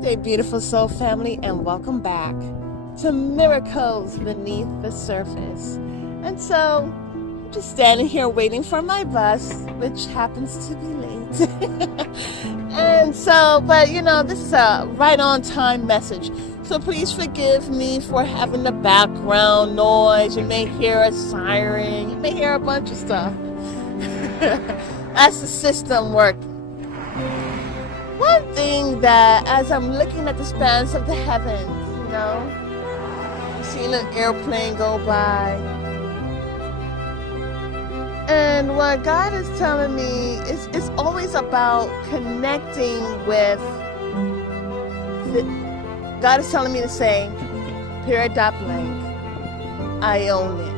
Hey, beautiful soul family, and welcome back to Miracles Beneath the Surface. And so, I'm just standing here waiting for my bus, which happens to be late. And so, but this is a right on time message. So please forgive me for having the background noise. You may hear a siren, you may hear a bunch of stuff. That's the system working. One thing that, as I'm looking at the spans of the heavens, I'm seeing an airplane go by. And what God is telling me is it's always about connecting with, God is telling me to say, period, dot blank, I own it.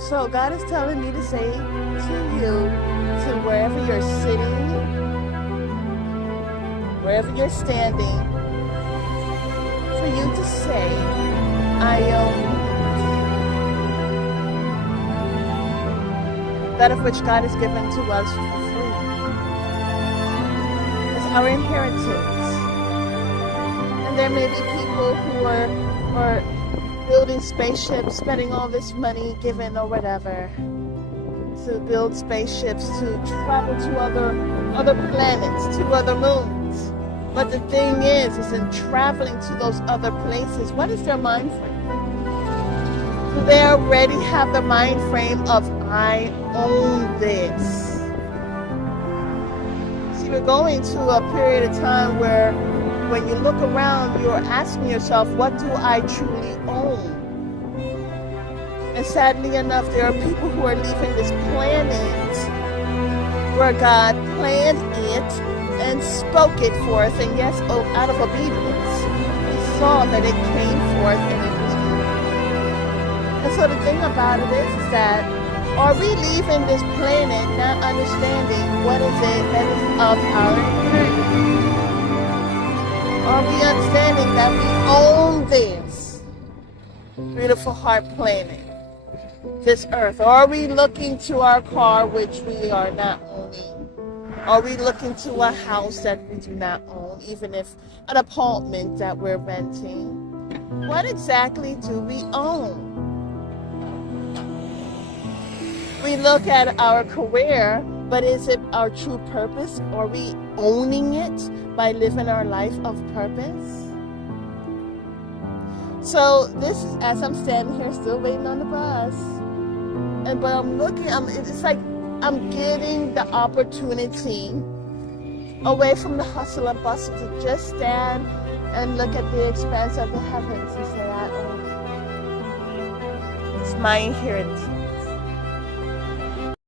So God is telling me to say to you, to wherever you're sitting, wherever you're standing, for you to say, I own it. That of which God has given to us for free. It's our inheritance. And there may be people who are building spaceships, spending all this money given or whatever to build spaceships to travel to other planets, to other moons. But the thing is in traveling to those other places, what is their mind frame? Do they already have the mind frame of I own this? See, we're going to a period of time where when you look around, you're asking yourself, what do I truly own? And sadly enough, there are people who are leaving this planet where God planned it and spoke it forth. And yes, out of obedience, He saw that it came forth and it was good. And so the thing about it is that, are we leaving this planet not understanding what is it that is of our inheritance? Are we understanding that we own this beautiful heart planet, this earth? Or are we looking to our car, which we are not owning? Are we looking to a house that we do not own, even if an apartment that we're renting? What exactly do we own? We look at our career, but is it our true purpose? Are we owning it by living our life of purpose? So this is, as I'm standing here still waiting on the bus, but I'm looking, it's like I'm getting the opportunity away from the hustle and bustle to just stand and look at the expanse of the heavens and say, I own it. It's my inheritance.